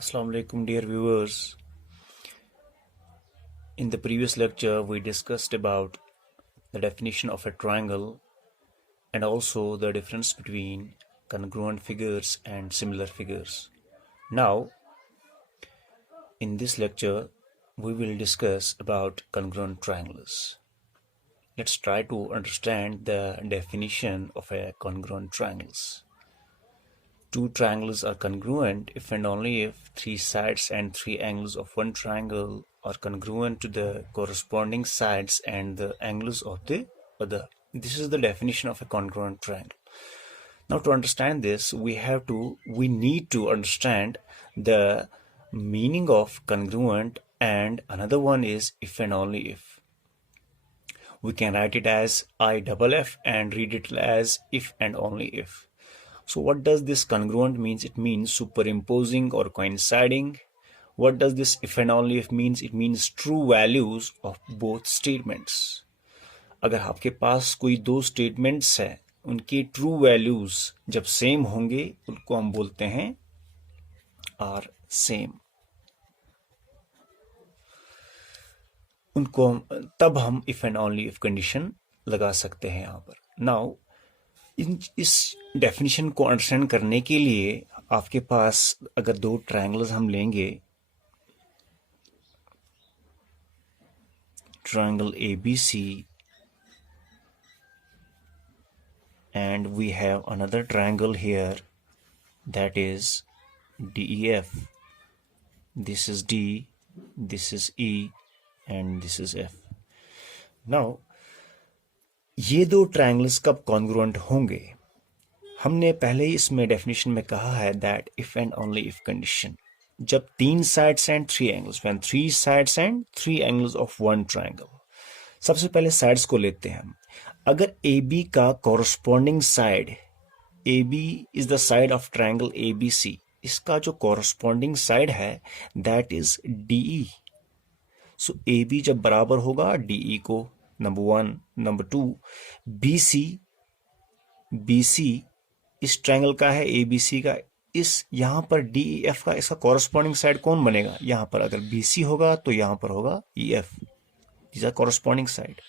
Assalamu alaikum, dear viewers. In the previous lecture, we discussed about the definition of a triangle and also the difference between congruent figures and similar figures. Now, in this lecture, we will discuss about congruent triangles. Let's try to understand the definition of a congruent triangles. Two triangles are congruent if and only if three sides and three angles of one triangle are congruent to the corresponding sides and the angles of the other. This is the definition of a congruent triangle. Now, to understand this, we need to understand the meaning of congruent, and another one is if and only if. We can write it as IFF and read it as if and only if. So what does this congruent means? It means superimposing or coinciding. What does this if and only if means? It means true values of both statements. अगर आपके पास कोई दो statements है, उनके true values जब same होंगे, उनको हम बोलते हैं are same. उनको तब हम if and only if condition लगा सकते हैं यहाँ पर. Now, इस डेफिनेशन को अंडरस्टैंड करने के लिए आपके पास अगर दो ट्रायंगल्स हम लेंगे, triangle ABC and we have another triangle here that is DEF. This is D, this is E and this is F. Now, ये दो ट्रायंगल्स कब कॉन्ग्रुएंट होंगे? हमने पहले ही इसमें डेफिनेशन में कहा है that if and only if condition, जब तीन sides and three angles, when three sides and three angles of one triangle. सबसे पहले साइड्स को लेते हैं हम. अगर AB का corresponding side, AB is the side of triangle ABC, इसका जो कॉरस्पॉन्डिंग साइड है that is DE. So AB जब बराबर होगा DE को, number one. Number two, BC इस ट्रायंगल का है, ABC का. इस यहां पर DEF का इसका कॉरस्पॉन्डिंग साइड कौन बनेगा? यहां पर अगर BC होगा तो यहां पर होगा EF. This are corresponding side.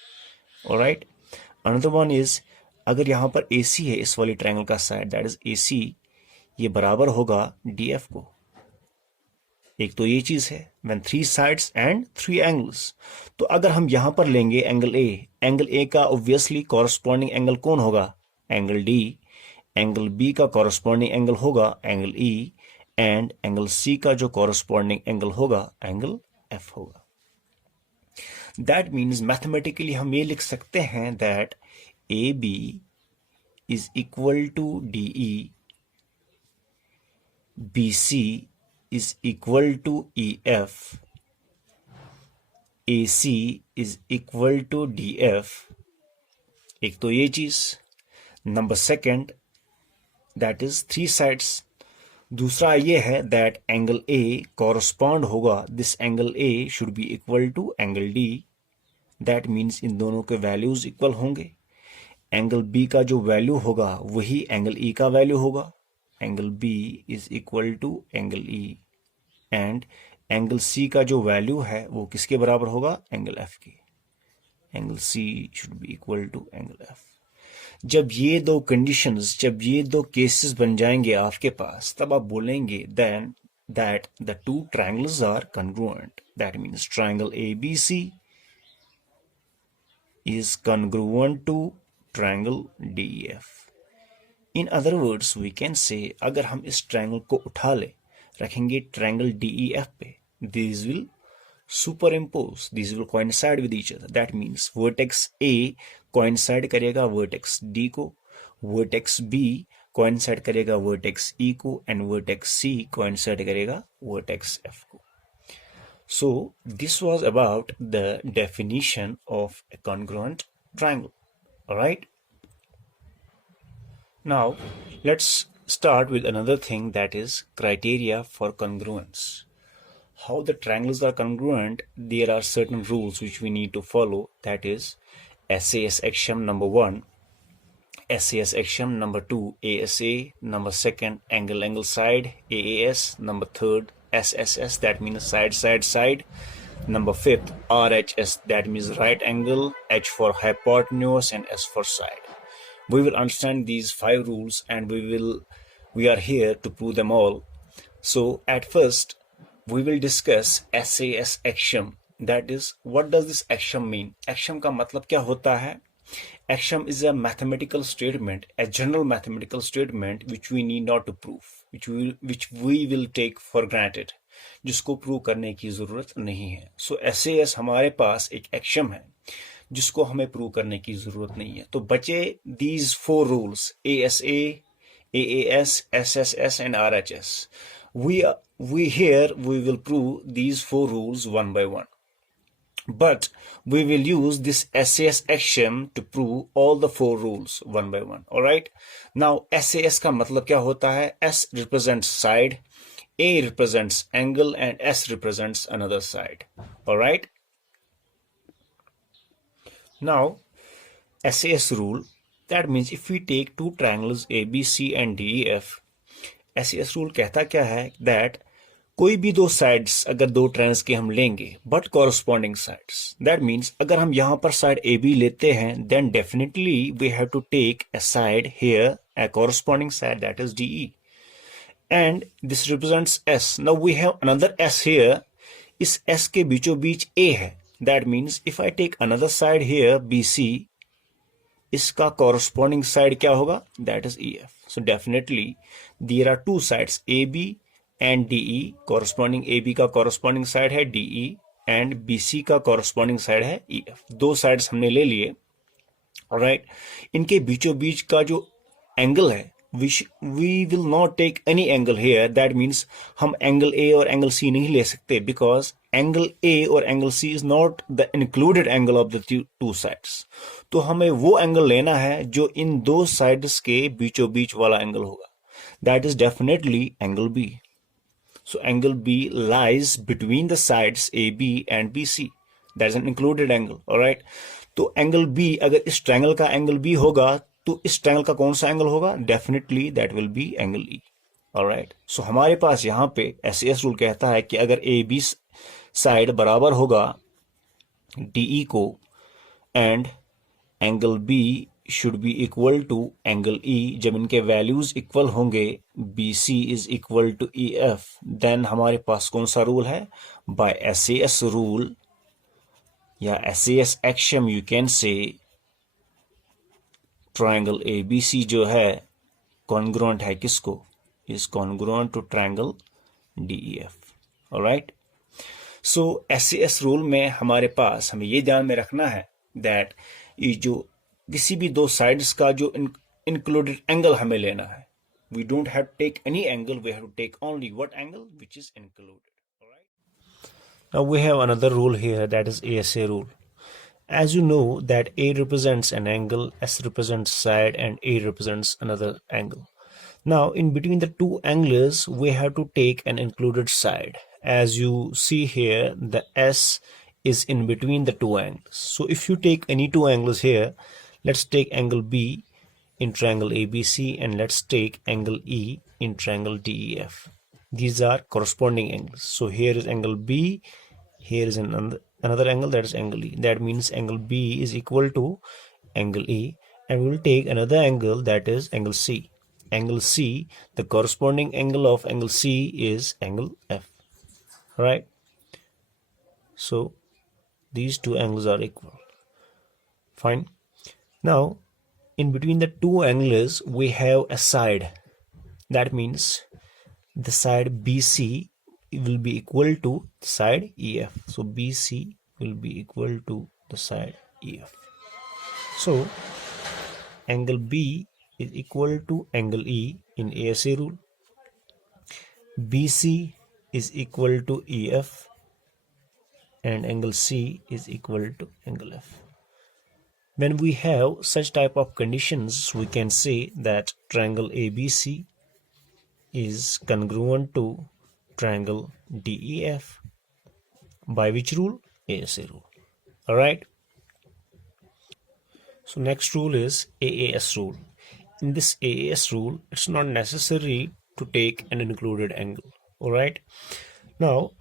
Alright. Another one is, अगर यहां पर AC है इस वाली ट्रायंगल का साइड, दैट इज AC, ये बराबर होगा DF को. एक तो ये चीज है when three sides and three angles. तो अगर हम यहां पर लेंगे एंगल A का ऑब्वियसली कॉरस्पॉन्डिंग एंगल कौन होगा? Angle D. एंगल B का कॉरस्पॉन्डिंग एंगल होगा angle E, and angle C का जो कॉरस्पॉन्डिंग एंगल होगा एंगल F होगा. दैट मीन्स मैथमेटिकली हम ये लिख सकते हैं that AB is equal to DE, BC is equal to EF, AC is equal to DF. एक तो ये चीज. Number second, that is three sides. दूसरा ये है दैट एंगल A कॉरस्पॉन्ड होगा, this angle A should be equal to angle D. That means इन दोनों के वैल्यूज इक्वल होंगे. एंगल B का जो वैल्यू होगा वही एंगल E का वैल्यू होगा. Angle B is equal to angle E, and angle C का जो वैल्यू है वो किसके बराबर होगा? एंगल F के. Angle C should be equal to angle F. जब ये दो कंडीशंस, जब ये दो केसेस बन जाएंगे आपके पास, तब आप बोलेंगे then that the two triangles are congruent. That means triangle ABC is congruent to triangle DEF. In other words we can say, अगर हम इस ट्रायंगल को उठा ले, रखेंगे ट्रायंगल DEF पे, these will superimpose, these will coincide with each other. That means vertex A coincide करेगा vertex D को, vertex B coincide करेगा vertex E को, and vertex C coincide करेगा vertex F को. So this was about the definition of a congruent triangle. All right. Now, let's start with another thing, that is criteria for congruence. How the triangles are congruent, there are certain rules which we need to follow. That is SAS axiom number 1, SAS axiom number 2, ASA, number second angle side, AAS, number third SSS, that means side, side, side. Number 5th, RHS, that means right angle, H for hypotenuse, and S for side. We will understand these 5 rules, and we are here to prove them all. So at first, we will discuss SAS axiom. That is, what does this axiom mean? Axiom का मतलब क्या होता है? Axiom is a mathematical statement, a general mathematical statement which we need not to prove, which we will take for granted, जिसको prove करने की जरूरत नहीं है. So SAS हमारे पास एक axiom है जिसको हमें प्रूव करने की जरूरत नहीं है. तो बचे these 4 rules, ASA, AAS, SSS and RHS. We will prove these 4 rules one by one. But we will use this SAS axiom to prove all the 4 rules one by one. Alright? Now SAS का मतलब क्या होता है? S represents side, A represents angle, and S represents another side. Alright? Now SAS rule, that means if we take 2 triangles ABC and DEF, SAS rule कहता क्या है? That कोई भी 2 साइड्स अगर 2 ट्रायंगल्स के हम लेंगे but corresponding sides, that means अगर हम यहां पर साइड AB लेते हैं then definitely we have to take a side here, a corresponding side, that is DE, and this represents S. Now we have another S here. इस S के बीचों बीच A है, that means if I take another side here BC, इसका corresponding side क्या होगा? That is EF. So definitely there are 2 sides AB and DE. Corresponding AB का corresponding side है DE एंड BC का कॉरस्पॉन्डिंग साइड है EF. 2 sides हमने ले लिए. ऑलराइट, इनके बीचों बीच का जो एंगल है, we will not take any angle here. That means हम एंगल A और एंगल C नहीं ले सकते बिकॉज एंगल A और angle C is not the included angle of the 2 sides. तो हमें वो एंगल लेना है जो इन 2 साइड्स के बीचों बीच वाला एंगल होगा. That is definitely angle B. So angle B lies between the sides AB and BC. That is an included angle. Alright. तो angle B अगर इस triangle का angle B होगा तो इस triangle का कौन सा angle होगा? Definitely that will be angle E. Alright. So हमारे पास यहाँ पे SAS rule कहता है कि अगर AB side बराबर होगा DE को and angle B should be equal to angle E, जब इनके वैल्यूज इक्वल होंगे, BC is equal to EF, then हमारे पास कौन सा रूल है? By SAS rule या SAS axiom you can say triangle ABC जो है congruent है किसको? Is congruent to triangle DEF. Alright? So SAS rule में हमारे पास हमें ये ध्यान में रखना है that ये जो किसी भी 2 साइड्स का जो इंक्लूडेड एंगल हमें लेना है, we don't have to take any angle, we have to take only what angle which is included. Alright? Now we have another rule here, that is ASA rule. As you know that A represents an angle, S represents side, and A represents another angle. Now in between the 2 angles we have to take an included side. As you see here, the S is in between the 2 angles. So if you take any 2 angles here, let's take angle B in triangle ABC and let's take angle E in triangle DEF. These are corresponding angles. So here is angle B, here is another angle, that is angle E. That means angle B is equal to angle E, and we will take another angle, that is angle C. Angle C, the corresponding angle of angle C is angle F. Right? So these 2 angles are equal. Fine. Now in between the 2 angles we have a side. That means the side BC will be equal to side EF. So BC will be equal to the side EF. So angle B is equal to angle E in ASA rule. BC is equal to EF and angle C is equal to angle F. When we have such type of conditions, we can say that triangle ABC is congruent to triangle DEF. By which rule? ASA rule. Alright. So next rule is AAS rule. In this AAS rule, it's not necessary to take an included angle. Alright. Now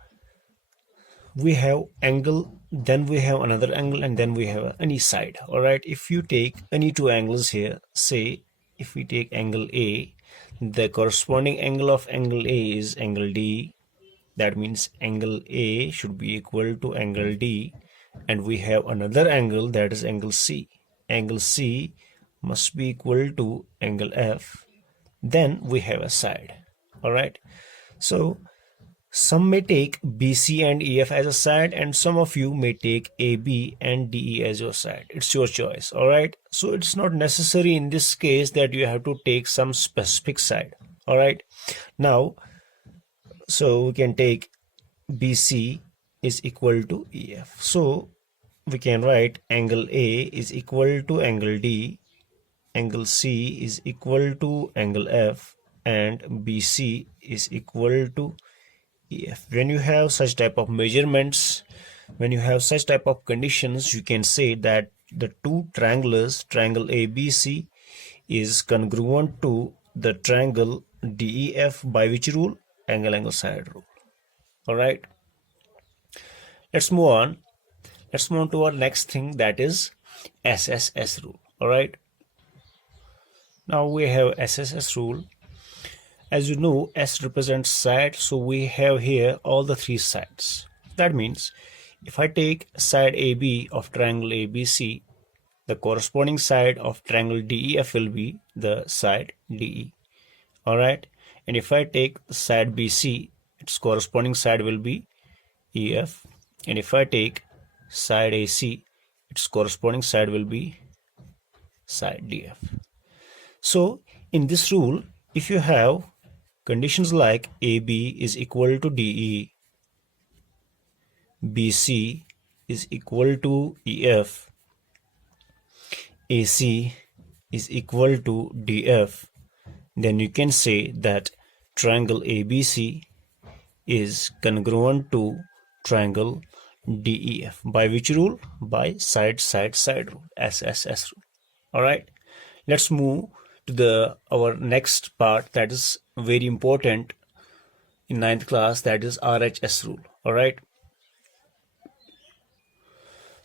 we have angle, then we have another angle, and then we have any side. All right, if you take any two angles here, say if we take angle A, the corresponding angle of angle A is angle D. That means angle A should be equal to angle D, and we have another angle, that is angle C. Angle C must be equal to angle F. Then we have a side. All right, so some may take BC and EF as a side, and some of you may take AB and DE as your side. It's your choice. All right, so it's not necessary in this case that you have to take some specific side. All right, now so we can take BC is equal to EF. So we can write angle A is equal to angle D, angle C is equal to angle F, and BC is equal to EF. When you have such type of measurements, when you have such type of conditions, you can say that the two triangles, triangle ABC, is congruent to the triangle DEF by which rule? Angle side rule. All right, let's move on. Let's move on to our next thing, that is SSS rule. All right, now we have SSS rule. As you know, S represents side, so we have here all the three sides. That means if I take side AB of triangle ABC, the corresponding side of triangle DEF will be the side DE. All right, and if I take side BC, its corresponding side will be EF, and if I take side AC, its corresponding side will be side DF. So in this rule, if you have conditions like AB is equal to DE, BC is equal to EF, AC is equal to DF, then you can say that triangle ABC is congruent to triangle DEF. By which rule? By side rule, SSS rule. All right, let's move to our next part, that is very important in 9th class, that is RHS rule. All right,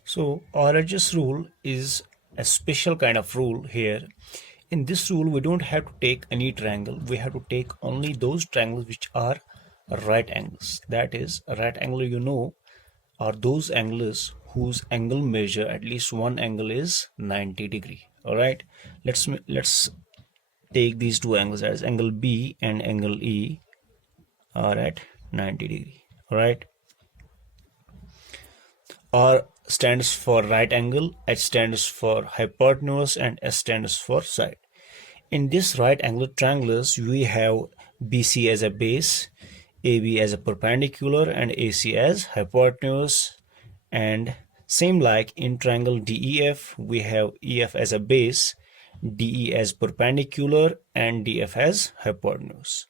so RHS rule is a special kind of rule here. In this rule, we don't have to take any triangle, we have to take only those triangles which are right angles. That is, a right angle, you know, are those angles whose angle measure, at least one angle is 90 degree. All right, let's take these two angles, as angle B and angle E are at 90 degree. All right, R stands for right angle, H stands for hypotenuse, and S stands for side. In this right angle triangles, we have BC as a base, AB as a perpendicular, and AC as hypotenuse. And same like in triangle DEF, we have EF as a base, DE as perpendicular, and DF as hypotenuse.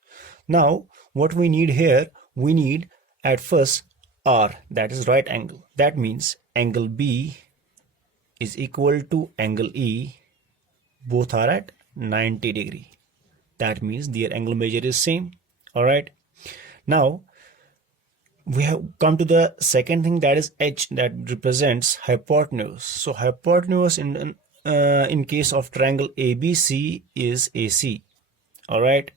Now what we need here, we need at first R, that is right angle. That means angle B is equal to angle E, both are at 90 degree. That means their angle measure is same. All right, now we have come to the second thing, that is H, that represents hypotenuse. So hypotenuse in case of triangle ABC is AC. All right,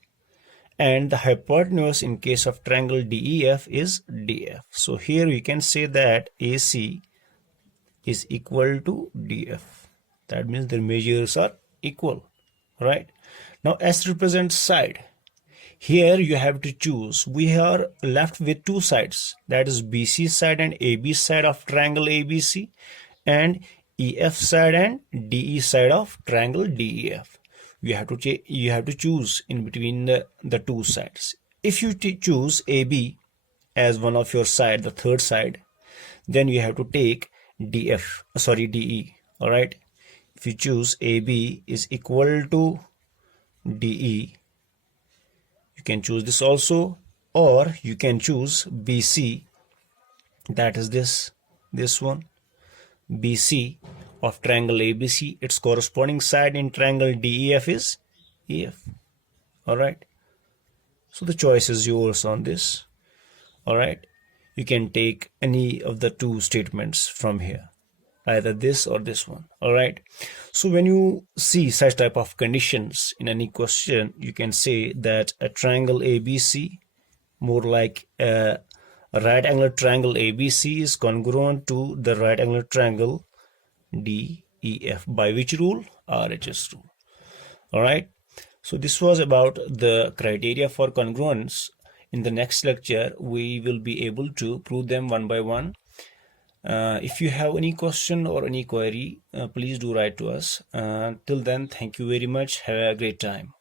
and the hypotenuse in case of triangle DEF is DF. So here we can say that AC is equal to DF. That means their measures are equal. Right, now S represents side. Here you have to choose. We are left with two sides, that is BC side and AB side of triangle ABC, and EF side and DE side of triangle DEF. You have to choose in between the two sides. If you choose AB as one of your side, the third side, then you have to take DE. All right, if you choose AB is equal to DE, you can choose this also, or you can choose BC, that is this one, BC of triangle ABC, its corresponding side in triangle DEF is EF. All right, so the choice is yours on this. All right, you can take any of the two statements from here, either this or this one. All right, so when you see such type of conditions in any question, you can say that a triangle ABC, more like a right angular triangle ABC, is congruent to the right angular triangle DEF. By which rule? RHS rule. All right, so this was about the criteria for congruence. In the next lecture we will be able to prove them one by one. If you have any question or any query, please do write to us. Till then, thank you very much. Have a great time.